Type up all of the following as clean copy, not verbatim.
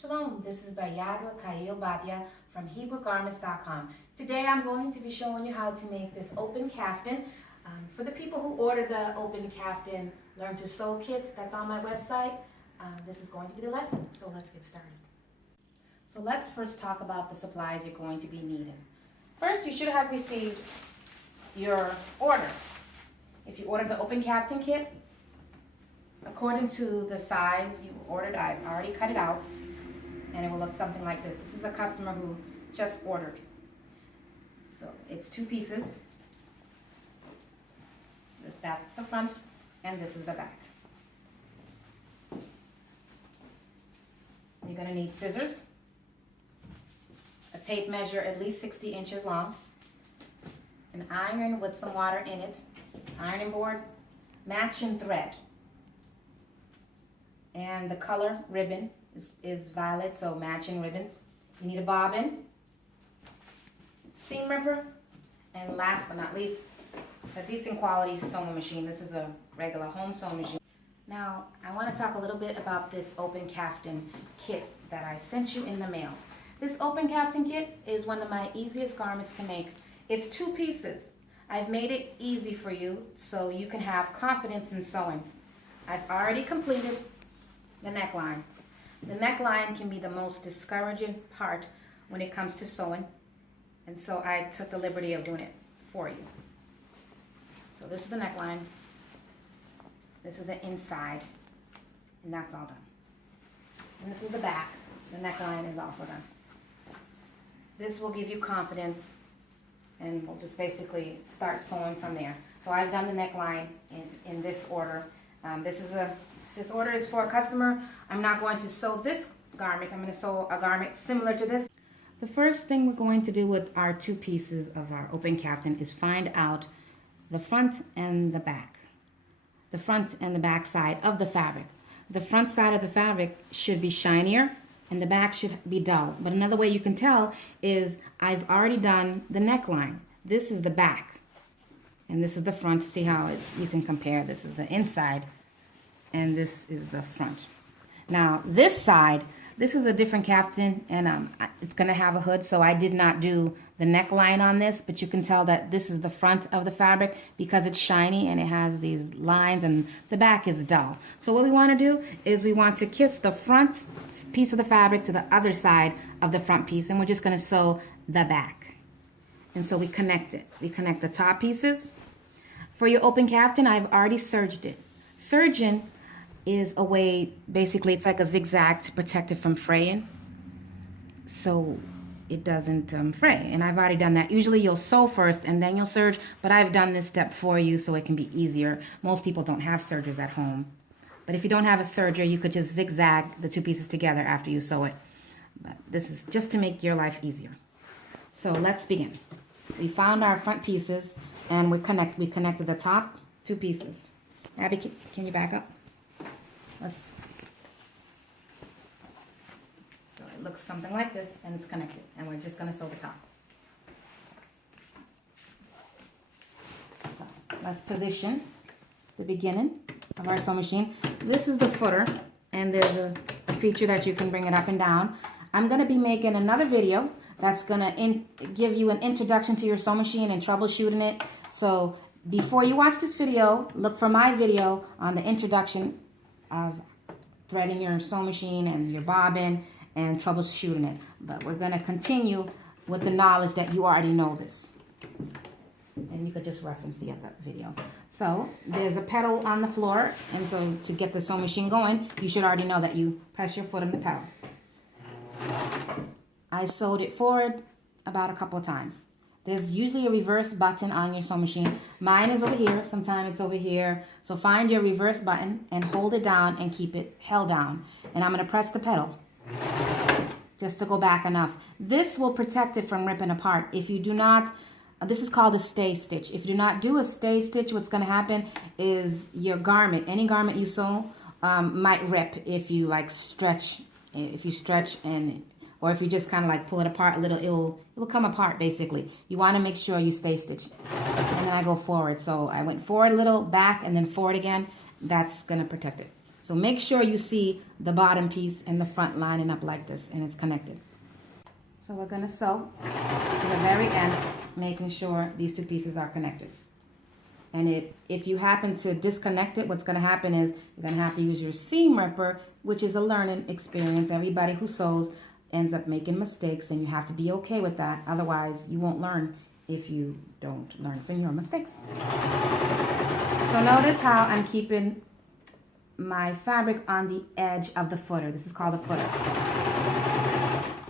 Shalom, this is Bayadwa Kayil Badia from HebrewGarments.com. Today I'm going to be showing you how to make this open kaftan. For the people who order the open kaftan Learn to Sew kit that's on my website, this is going to be the lesson. So let's get started. So let's first talk about the supplies you're going to be needing. First, you should have received your order. If you ordered the open kaftan kit, according to the size you ordered, I've already cut it out. And it will look something like this. This is a customer who just ordered. So it's 2 pieces. That's the front, and this is the back. You're going to need scissors, a tape measure at least 60 inches long, an iron with some water in it, ironing board, matching thread, and the color ribbon is violet, so matching ribbon. You need a bobbin, seam ripper, and last but not least, a decent quality sewing machine. This is a regular home sewing machine. Now, I want to talk a little bit about this open kaftan kit that I sent you in the mail. This open kaftan kit is one of my easiest garments to make. It's 2 pieces. I've made it easy for you so you can have confidence in sewing. I've already completed the neckline. The neckline can be the most discouraging part when it comes to sewing, and so I took the liberty of doing it for you. So this is the neckline, this is the inside, and that's all done. And this is the back. The neckline is also done. This will give you confidence, and we'll just basically start sewing from there. So I've done the neckline in this order. This order is for a customer. I'm not going to sew this garment. I'm going to sew a garment similar to this. The first thing we're going to do with our 2 pieces of our open kaftan is find out the front and the back. The front and the back side of the fabric. The front side of the fabric should be shinier and the back should be dull. But another way you can tell is I've already done the neckline. This is the back and this is the front. See how you can compare. This is the inside and this is the front. Now this side, this is a different kaftan, and it's going to have a hood, so I did not do the neckline on this, but you can tell that this is the front of the fabric because it's shiny and it has these lines, and the back is dull. So what we want to do is we want to kiss the front piece of the fabric to the other side of the front piece, and we're just going to sew the back. And so we connect it. We connect the top pieces. For your open kaftan, I've already serged it. Serging is a way, basically it's like a zigzag to protect it from fraying, so it doesn't fray, and I've already done that. Usually you'll sew first and then you'll serge, but I've done this step for you so it can be easier. Most people don't have sergers at home, but if you don't have a serger, you could just zigzag the 2 pieces together after you sew it. But this is just to make your life easier. So let's begin. We found our front pieces and we connected the top 2 pieces. Abby, can you back up? So it looks something like this, and it's connected, and we're just going to sew the top. So let's position the beginning of our sewing machine. This is the footer, and there's a feature that you can bring it up and down. I'm going to be making another video that's going to give you an introduction to your sewing machine and troubleshooting it. So before you watch this video, look for my video on the introduction of threading your sewing machine and your bobbin and troubleshooting it. But we're going to continue with the knowledge that you already know this. And you could just reference the other video. So there's a pedal on the floor, and so to get the sewing machine going, you should already know that you press your foot on the pedal. I sewed it forward about a couple of times. There's usually a reverse button on your sewing machine. Mine is over here. Sometimes it's over here. So find your reverse button and hold it down and keep it held down. And I'm going to press the pedal just to go back enough. This will protect it from ripping apart. If you do not, this is called a stay stitch. If you do not do a stay stitch, what's going to happen is your garment, any garment you sew, might rip if you stretch. If you stretch or if you just kind of like pull it apart a little, it will come apart basically. You want to make sure you stay stitched. And then I go forward. So I went forward a little, back, and then forward again. That's going to protect it. So make sure you see the bottom piece and the front lining up like this, and it's connected. So we're going to sew to the very end, making sure these two pieces are connected. And if you happen to disconnect it, what's going to happen is you're going to have to use your seam ripper, which is a learning experience. Everybody who sews ends up making mistakes, and you have to be okay with that. Otherwise, you won't learn if you don't learn from your mistakes. So notice how I'm keeping my fabric on the edge of the footer. This is called the footer.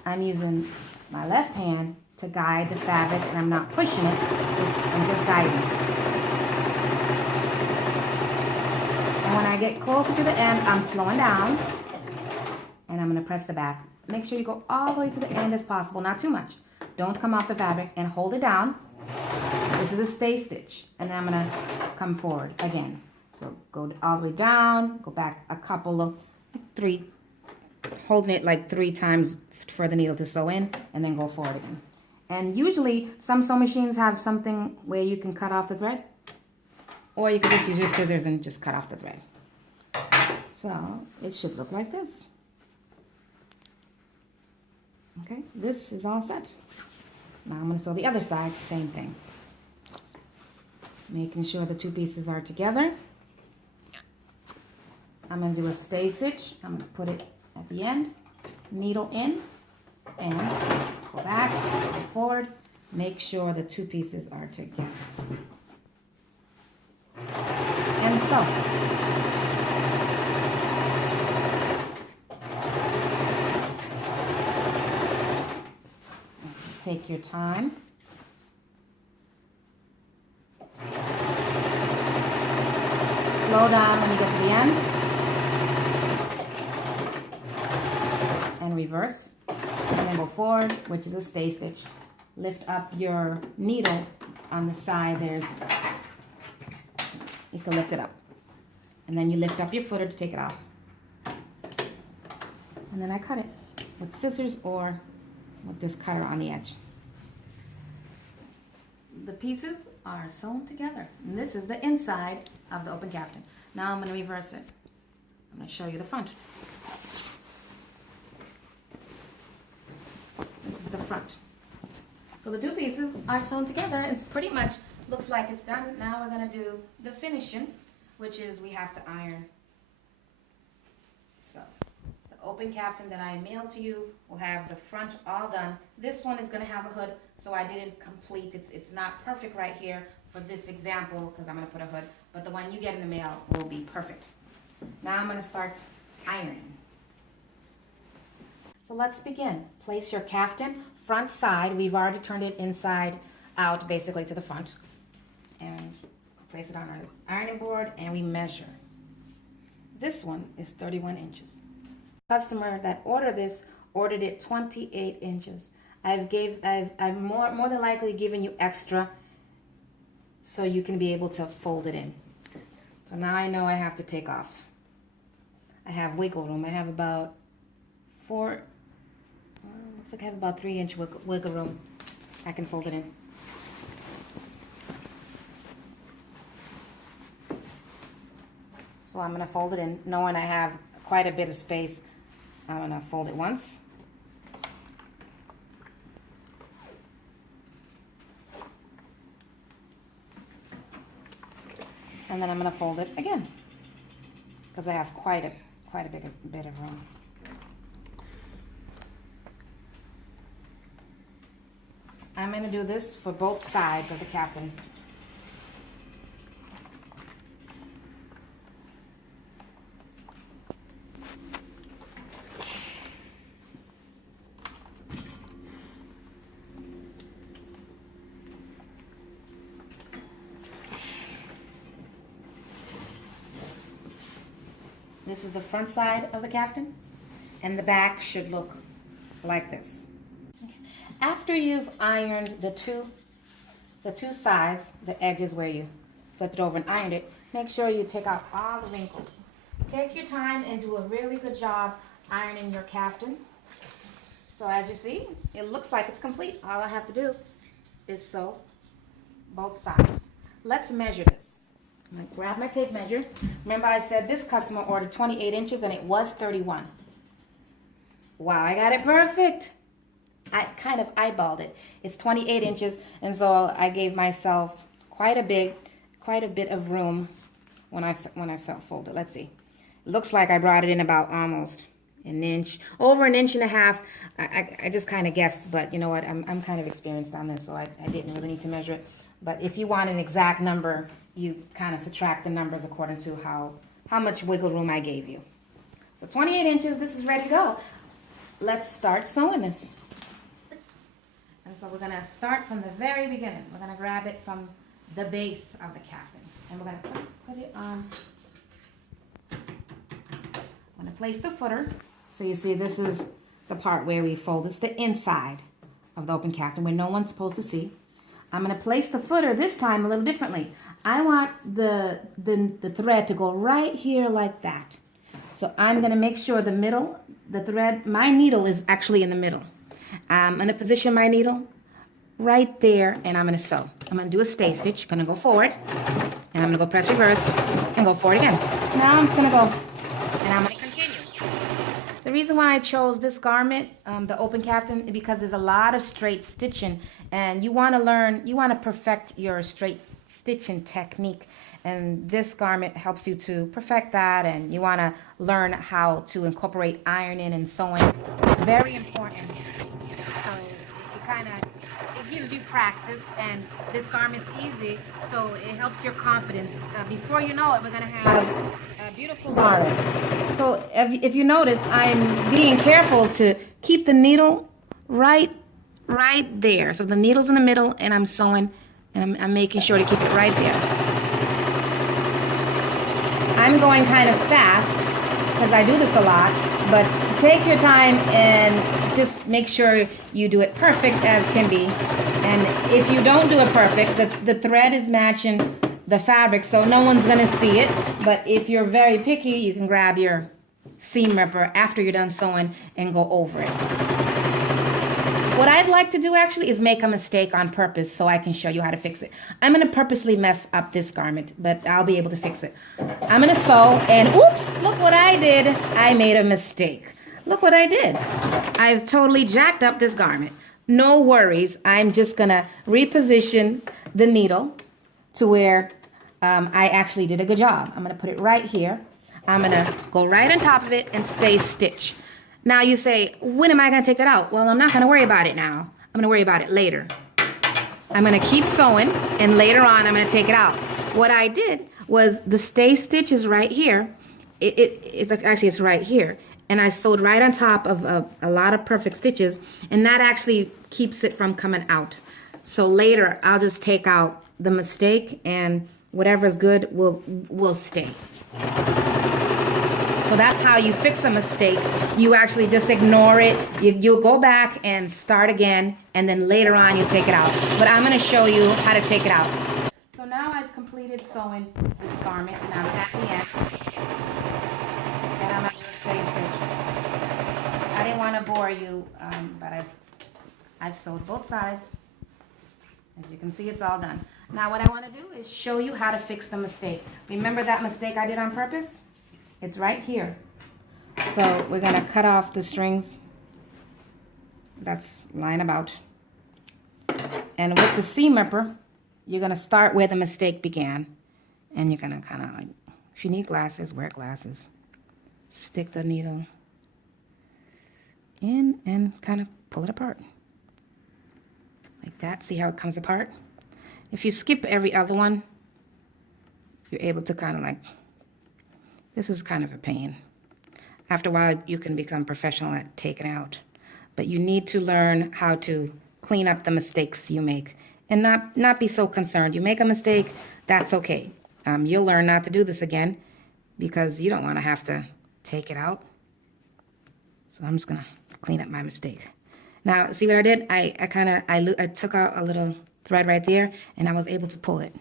I'm using my left hand to guide the fabric, and I'm not pushing it, I'm just guiding. And when I get closer to the end, I'm slowing down, and I'm going to press the back. Make sure you go all the way to the end as possible, not too much. Don't come off the fabric, and hold it down. This is a stay stitch, and then I'm going to come forward again. So go all the way down, go back a couple of three, holding it like 3 times for the needle to sew in, and then go forward again. And usually some sewing machines have something where you can cut off the thread, or you can just use your scissors and just cut off the thread. So it should look like this. Okay, this is all set. Now I'm going to sew the other side, same thing. Making sure the two pieces are together. I'm going to do a stay stitch. I'm going to put it at the end, needle in, and go back, go forward. Make sure the two pieces are together. And sew. Take your time. Slow down when you get to the end. And reverse. And then go forward, which is a stay stitch. Lift up your needle on the side. You can lift it up. And then you lift up your footer to take it off. And then I cut it with scissors or with this cutter on the edge. The pieces are sewn together. And this is the inside of the open kaftan. Now I'm going to reverse it. I'm going to show you the front. This is the front. So the two pieces are sewn together. It's pretty much looks like it's done. Now we're going to do the finishing, which is we have to iron. So the open kaftan that I mailed to you will have the front all done. This one is going to have a hood, so I didn't complete. It's not perfect right here for this example because I'm going to put a hood, but the one you get in the mail will be perfect. Now I'm going to start ironing. So let's begin. Place your kaftan front side. We've already turned it inside out, basically to the front. And place it on our ironing board, and we measure. This one is 31 inches. Customer that ordered this ordered it 28 inches. I've more than likely given you extra so you can be able to fold it in. So now I know I have to take off. I have wiggle room. I have about looks like I have about 3-inch wiggle room. I can fold it in. So I'm going to fold it in, knowing I have quite a bit of space. I'm going to fold it once. And then I'm going to fold it again because I have quite a bit of room. I'm going to do this for both sides of the kaftan. This is the front side of the kaftan, and the back should look like this. After you've ironed the two sides, the edges where you flip it over and ironed it, make sure you take out all the wrinkles. Take your time and do a really good job ironing your kaftan. So as you see, it looks like it's complete. All I have to do is sew both sides. Let's measure this. I'm gonna grab my tape measure. Remember I said this customer ordered 28 inches and it was 31. Wow, I got it perfect. I kind of eyeballed it. It's 28 inches, and so I gave myself quite a bit of room when I felt folded. Let's see. It looks like I brought it in about almost an inch, over an inch and a half. I just kind of guessed, but you know what? I'm kind of experienced on this, so I didn't really need to measure it. But if you want an exact number, you kind of subtract the numbers according to how much wiggle room I gave you. So 28 inches, this is ready to go. Let's start sewing this. And so we're going to start from the very beginning. We're going to grab it from the base of the kaftan. And we're going to put it on. I'm going to place the footer. So you see this is the part where we fold. It's the inside of the open kaftan where no one's supposed to see. I'm going to place the footer this time a little differently. I want the thread to go right here like that. So I'm going to make sure the middle, the thread, my needle is actually in the middle. I'm going to position my needle right there, and I'm going to sew. I'm going to do a stay stitch. Going to go forward, and I'm going to go press reverse and go forward again. Now I'm just going to go, and I'm going to continue. The reason why I chose this garment, the open kaftan, is because there's a lot of straight stitching, and you want to learn, you want to perfect your straight stitching technique. And this garment helps you to perfect that, and you want to learn how to incorporate ironing and sewing. It's very important. So it gives you practice, and this garment's easy, so it helps your confidence. Before you know it, we're going to have a beautiful garment. So if you notice, I'm being careful to keep the needle right there. So the needle's in the middle, and I'm sewing, and I'm making sure to keep it right there. I'm going kind of fast because I do this a lot, but take your time and just make sure you do it perfect as can be. And if you don't do it perfect, the thread is matching the fabric, so no one's going to see it. But if you're very picky, you can grab your seam ripper after you're done sewing and go over it. What I'd like to do actually is make a mistake on purpose so I can show you how to fix it. I'm going to purposely mess up this garment, but I'll be able to fix it. I'm going to sew, and oops, look what I did. I made a mistake. Look what I did. I've totally jacked up this garment. No worries. I'm just going to reposition the needle to where I actually did a good job. I'm going to put it right here. I'm going to go right on top of it and stay stitch. Now you say, when am I going to take that out? Well, I'm not going to worry about it now. I'm going to worry about it later. I'm going to keep sewing, and later on I'm going to take it out. What I did was the stay stitch is right here. It's right here. And I sewed right on top of a lot of perfect stitches, and that actually keeps it from coming out. So later I'll just take out the mistake, and whatever's good will stay. So that's how you fix a mistake. You actually just ignore it. You'll go back and start again, and then later on you take it out. But I'm going to show you how to take it out. So now I've completed sewing this garment, and I'm at the end. And I'm going to do a stay stitch. I didn't want to bore you, but I've sewed both sides. As you can see, it's all done. Now what I want to do is show you how to fix the mistake. Remember that mistake I did on purpose? It's right here. So we're going to cut off the strings that's lying about. And with the seam ripper, you're going to start where the mistake began. And you're going to kind of like, if you need glasses, wear glasses. Stick the needle in and kind of pull it apart. Like that. See how it comes apart? If you skip every other one, you're able to kind of like, this is kind of a pain. After a while, you can become professional at taking out. But you need to learn how to clean up the mistakes you make and not be so concerned. You make a mistake, that's okay. You'll learn not to do this again because you don't want to have to take it out. So I'm just going to clean up my mistake. Now, see what I did? I took out a little thread right there, and I was able to pull it.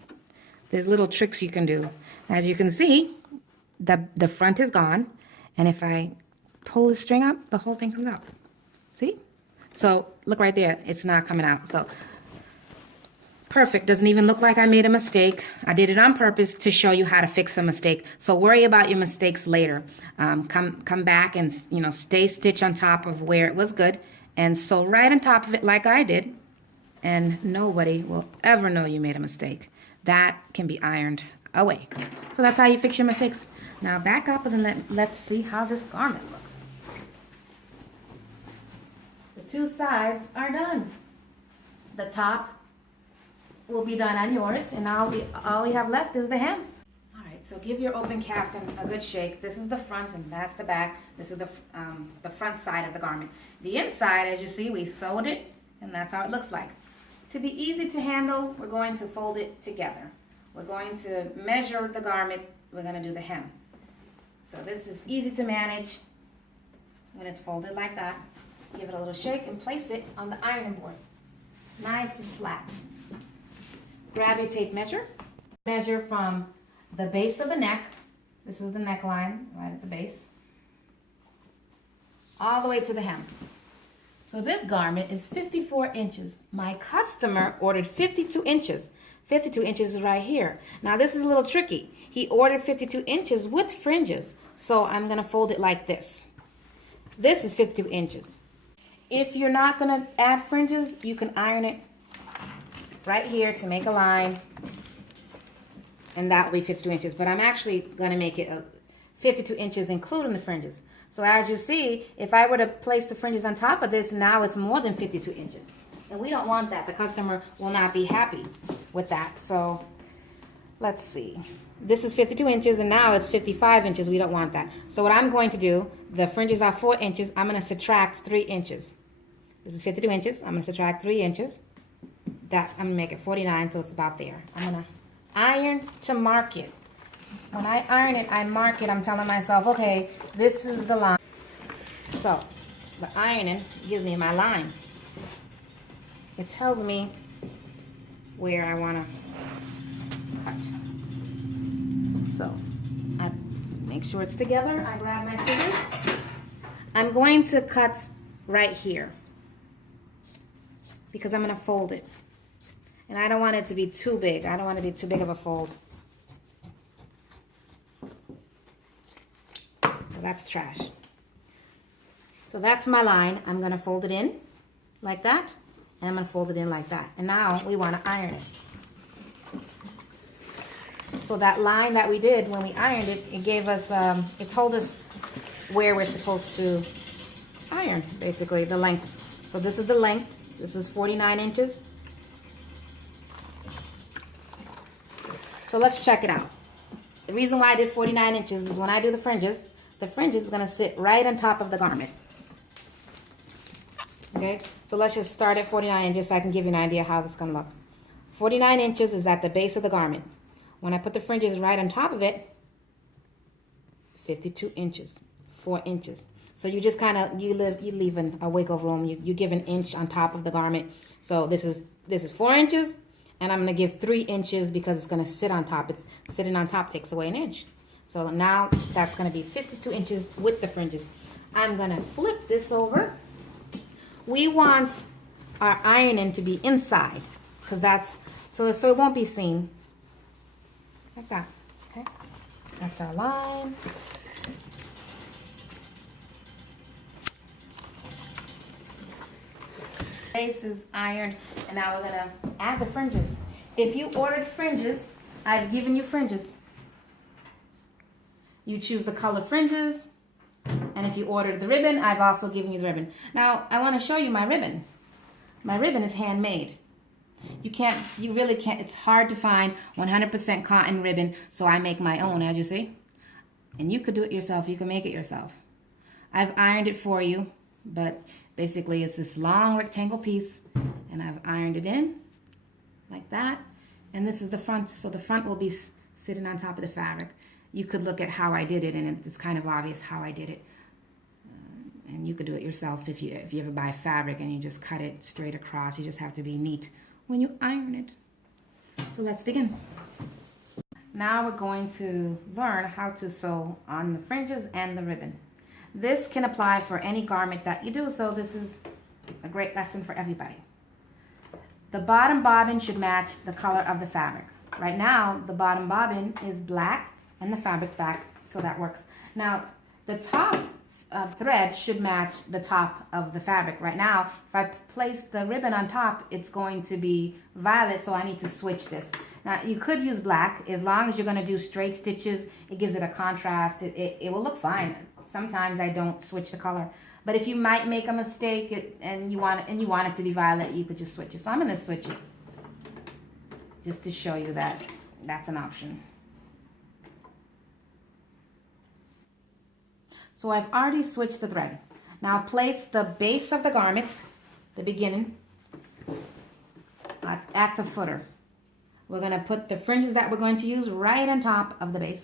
There's little tricks you can do. As you can see, the front is gone, and if I pull the string up, the whole thing comes out. See? So look right there, it's not coming out. So Perfect. Doesn't even look like I made a mistake. I did it on purpose to show you how to fix a mistake. So worry about your mistakes later. Come back and, you know, stay stitch on top of where it was good and sew right on top of it like I did. And nobody will ever know you made a mistake. That can be ironed away. So that's how you fix your mistakes. Now back up and let's see how this garment looks. The two sides are done. The top will be done on yours, and all we have left is the hem. All right, so give your open kaftan a good shake. This is the front and that's the back. This is the front side of the garment. The inside, as you see, we sewed it, and that's how it looks like. To be easy to handle, we're going to fold it together. We're going to measure the garment. We're going to do the hem. So this is easy to manage when it's folded like that. Give it a little shake and place it on the ironing board. Nice and flat. Grab your tape measure. Measure from the base of the neck. This is the neckline right at the base. All the way to the hem. So this garment is 54 inches. My customer ordered 52 inches. 52 inches is right here. Now this is a little tricky. He ordered 52 inches with fringes. So I'm going to fold it like this. This is 52 inches. If you're not going to add fringes, you can iron it right here to make a line, and that will be 52 inches. But I'm actually going to make it 52 inches including the fringes. So as you see, if I were to place the fringes on top of this, now it's more than 52 inches. And we don't want that. The customer will not be happy with that. So let's see. This is 52 inches and now it's 55 inches. We don't want that. So what I'm going to do, the fringes are 4 inches. I'm going to subtract 3 inches. This is 52 inches. I'm going to subtract 3 inches. That I'm going to make it 49, so it's about there. I'm going to iron to mark it. When I iron it, I mark it. I'm telling myself, okay, this is the line. So the ironing gives me my line. It tells me where I want to cut. So I make sure it's together. I grab my scissors. I'm going to cut right here because I'm going to fold it. And I don't want it to be too big. I don't want it to be too big of a fold. So that's trash. So that's my line. I'm going to fold it in like that. And I'm going to fold it in like that. And now we want to iron it. So that line that we did when we ironed it, it gave us, it told us where we're supposed to iron, basically, the length. So this is the length. This is 49 inches. So let's check it out. The reason why I did 49 inches is when I do the fringes is going to sit right on top of the garment. Okay, so let's just start at 49 inches so I can give you an idea how this is going to look. 49 inches is at the base of the garment. When I put the fringes right on top of it, 52 inches, 4 inches. So you just kind of, you leave a wiggle room. You give an inch on top of the garment. So this is 4 inches. And I'm going to give 3 inches because it's going to sit on top. It's sitting on top takes away an inch. So now that's going to be 52 inches with the fringes. I'm going to flip this over. We want our ironing to be inside because that's, so it won't be seen. Like that. Okay. That's our line. Base is ironed, and now we're gonna add the fringes. If you ordered fringes, I've given you fringes. You choose the color fringes, and if you ordered the ribbon, I've also given you the ribbon. Now I want to show you my ribbon. My ribbon is handmade. You really can't. It's hard to find 100% cotton ribbon, so I make my own, as you see. And you could do it yourself. You can make it yourself. I've ironed it for you, but basically, it's this long rectangle piece, and I've ironed it in like that. And this is the front, so the front will be sitting on top of the fabric. You could look at how I did it, and it's kind of obvious how I did it. And you could do it yourself if you ever buy fabric and you just cut it straight across. You just have to be neat when you iron it. So let's begin. Now we're going to learn how to sew on the fringes and the ribbon. This can apply for any garment that you do, so this is a great lesson for everybody. the bottom bobbin should match the color of the fabric. Right now, the bottom bobbin is black and the fabric's black, so that works. Now, the top thread should match the top of the fabric. Right now, if I place the ribbon on top, it's going to be violet, so I need to switch this. Now, you could use black. As long as you're going to do straight stitches, it gives it a contrast. It will look fine. Sometimes I don't switch the color. But if you might make a mistake and you want it to be violet, you could just switch it. So I'm going to switch it just to show you that that's an option. So I've already switched the thread. Now place the base of the garment, the beginning, at the footer. We're going to put the fringes that we're going to use right on top of the base.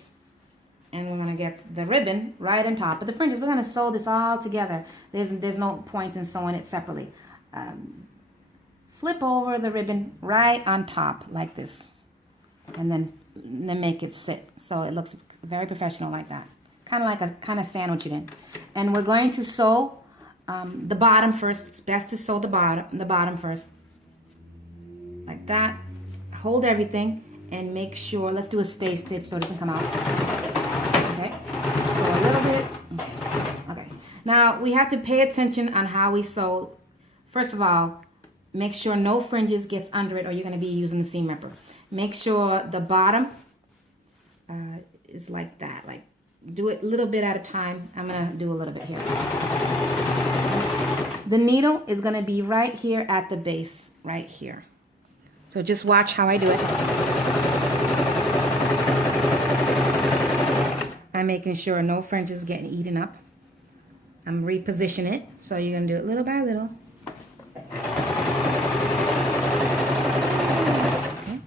And we're going to get the ribbon right on top of the fringes. We're going to sew this all together. There's no point in sewing it separately. Flip over the ribbon right on top like this. And then make it sit so it looks very professional like that. Kind of sandwich it in. And we're going to sew the bottom first. It's best to sew the bottom first. Like that. Hold everything and make sure, let's do a stay stitch so it doesn't come out. Okay, so a little bit. Okay, now we have to pay attention on how we sew. First of all, make sure no fringes gets under it or you're going to be using the seam ripper. Make sure the bottom is like that. Like, do it a little bit at a time. I'm going to do a little bit here. The needle is going to be right here at the base, right here. So just watch how I do it. I'm making sure no fringes getting eaten up. I'm repositioning it. So you're going to do it little by little. Okay.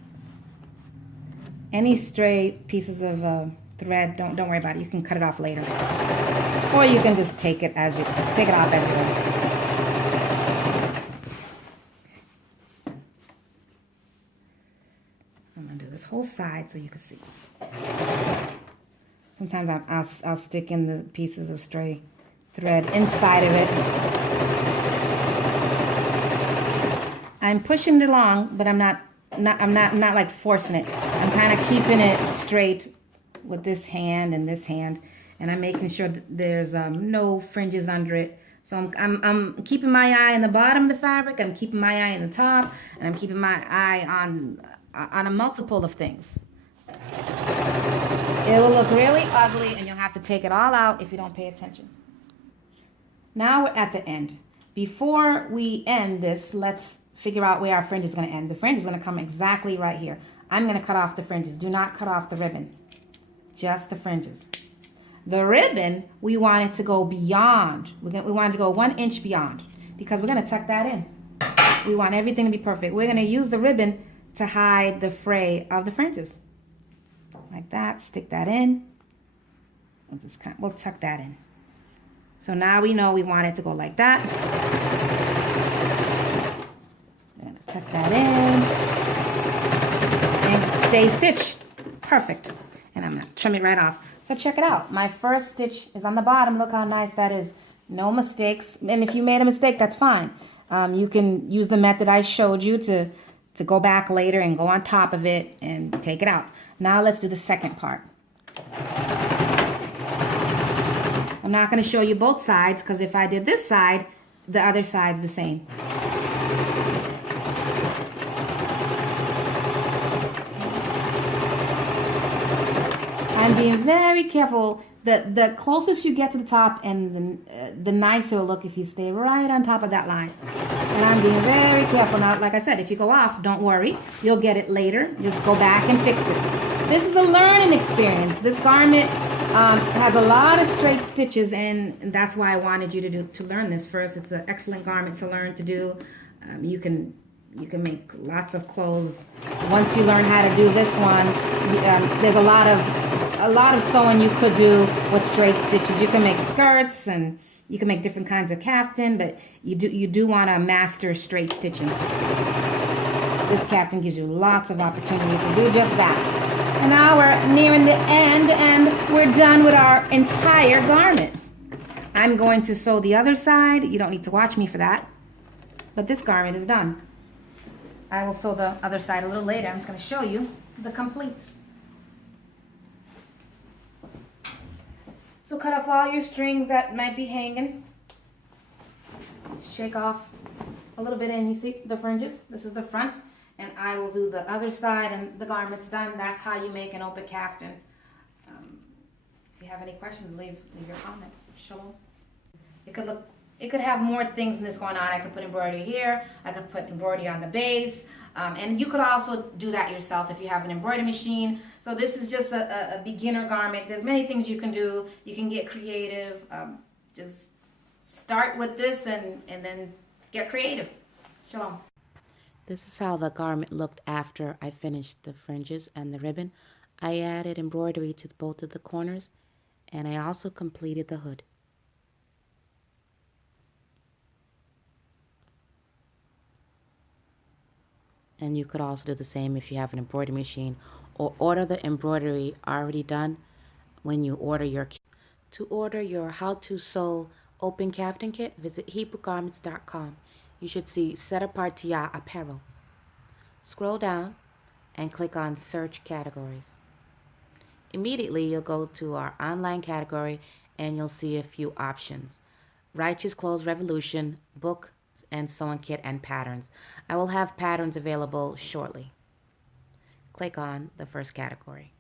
Any stray pieces of thread, don't worry about it. You can cut it off later. Or you can just take it off as you go. Whole side so you can see. Sometimes I'll stick in the pieces of stray thread inside of it. I'm pushing it along, but I'm not like forcing it. I'm kind of keeping it straight with this hand and this hand, and I'm making sure that there's no fringes under it. So I'm keeping my eye on the bottom of the fabric. I'm keeping my eye on the top, and I'm keeping my eye on a multiple of things. It will look really ugly and you'll have to take it all out if you don't pay attention. Now we're at the end. Before we end this, let's figure out where our fringe is going to end. The fringe is going to come exactly right here. I'm going to cut off the fringes. Do not cut off the ribbon. Just the fringes. The ribbon, we want it to go beyond. We want it to go 1 inch beyond because we're going to tuck that in. We want everything to be perfect. We're going to use the ribbon to hide the fray of the fringes. Like that, stick that in. We'll tuck that in. So now we know we want it to go like that. We're gonna tuck that in. And stay stitch. Perfect. And I'm gonna trim it right off. So check it out. My first stitch is on the bottom. Look how nice that is. No mistakes. And if you made a mistake, that's fine. You can use the method I showed you to go back later and go on top of it and take it out. Now let's do the second part. I'm not going to show you both sides because if I did this side, the other side's the same. I'm being very careful. The closest you get to the top and the nicer it'll look if you stay right on top of that line. And I'm being very careful. Now, like I said, if you go off, don't worry. You'll get it later. Just go back and fix it. This is a learning experience. This garment has a lot of straight stitches, and that's why I wanted you to learn this first. It's an excellent garment to learn to do. You can make lots of clothes. Once you learn how to do this one, there's a lot of sewing you could do with straight stitches. You can make skirts and you can make different kinds of kaftan, but you do want to master straight stitching. This kaftan gives you lots of opportunity to do just that. And now we're nearing the end and we're done with our entire garment. I'm going to sew the other side. You don't need to watch me for that. But this garment is done. I will sew the other side a little later. I'm just going to show you the completes. So cut off all your strings that might be hanging. Shake off a little bit, and you see the fringes. This is the front, and I will do the other side, and the garment's done. That's how you make an open kaftan. If you have any questions, leave your comment. Shalom. It could have more things than this going on. I could put embroidery here. I could put embroidery on the base. And you could also do that yourself if you have an embroidery machine. So this is just a beginner garment. There's many things you can do. You can get creative. Just start with this and then get creative. Shalom. This is how the garment looked after I finished the fringes and the ribbon. I added embroidery to both of the corners, and I also completed the hood. And you could also do the same if you have an embroidery machine, or order the embroidery already done when you order your kit. To order your How to Sew Open Kaftan Kit, visit HebrewGarments.com. You should see Set Apart Tia Apparel. Scroll down and click on Search Categories. Immediately, you'll go to our online category and you'll see a few options. Righteous Clothes Revolution, Book, and Sewing Kit and Patterns. I will have patterns available shortly. Click on the first category.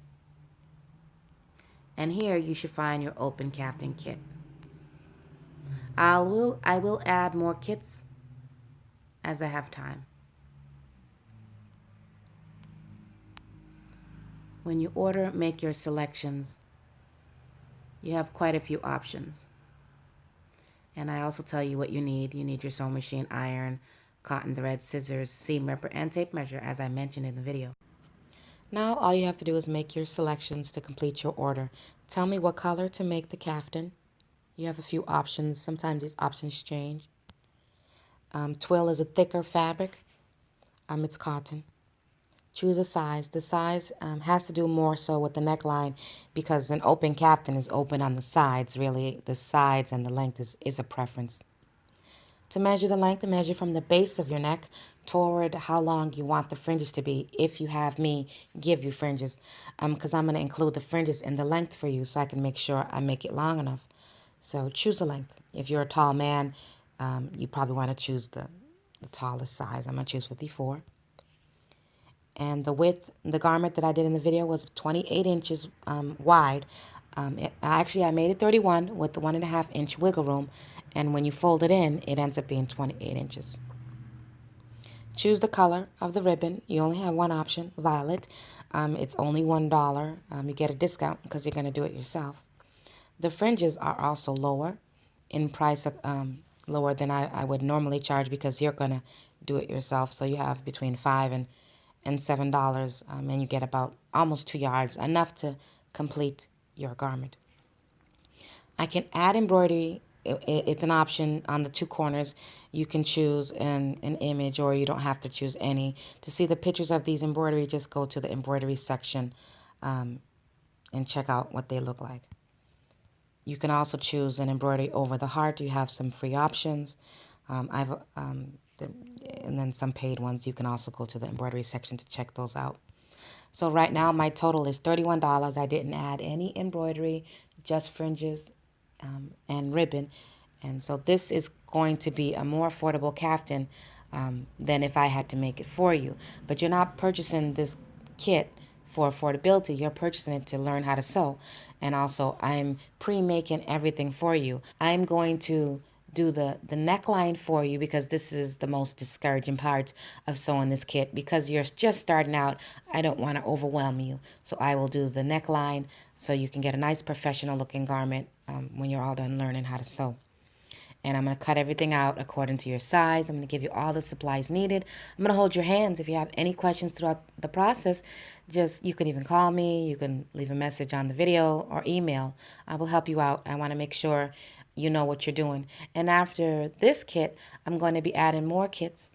And here you should find your Open Kaftan Kit. I will add more kits as I have time. When you order, make your selections. You have quite a few options. And I also tell you what you need. You need your sewing machine, iron, cotton thread, scissors, seam ripper, and tape measure, as I mentioned in the video. Now all you have to do is make your selections to complete your order. Tell me what color to make the kaftan. You have a few options. Sometimes these options change. Twill is a thicker fabric. It's cotton. Choose a size. The size has to do more so with the neckline, because an open kaftan is open on the sides. Really, the sides and the length is a preference. To measure the length, measure from the base of your neck toward how long you want the fringes to be, if you have me give you fringes, because I'm going to include the fringes in the length for you so I can make sure I make it long enough. So choose a length. If you're a tall man, you probably want to choose the tallest size. I'm going to choose 54. And the width, the garment that I did in the video was 28 inches wide. Actually, I made it 31 with the 1.5 inch wiggle room. And when you fold it in, it ends up being 28 inches. Choose the color of the ribbon. You only have one option, violet. It's only $1. You get a discount because you're going to do it yourself. The fringes are also lower in price, lower than I would normally charge, because you're going to do it yourself. So you have between $5 and $7, and you get about almost 2 yards, enough to complete your garment. I can add embroidery. It's an option on the two corners. You can choose an image, or you don't have to choose any. To see the pictures of these embroidery, just go to the embroidery section and check out what they look like. You can also choose an embroidery over the heart. You have some free options. And then some paid ones. You can also go to the embroidery section to check those out. So right now my total is $31. I didn't add any embroidery, just fringes and ribbon. And so this is going to be a more affordable kaftan than if I had to make it for you. But you're not purchasing this kit for affordability. You're purchasing it to learn how to sew. And also, I'm pre-making everything for you. I'm going to do the neckline for you, because this is the most discouraging part of sewing this kit. Because you're just starting out, I don't want to overwhelm you. So I will do the neckline so you can get a nice professional looking garment when you're all done learning how to sew. And I'm going to cut everything out according to your size. I'm going to give you all the supplies needed. I'm going to hold your hands. If you have any questions throughout the process, you can even call me. You can leave a message on the video or email. I will help you out. I want to make sure you know what you're doing. And after this kit, I'm going to be adding more kits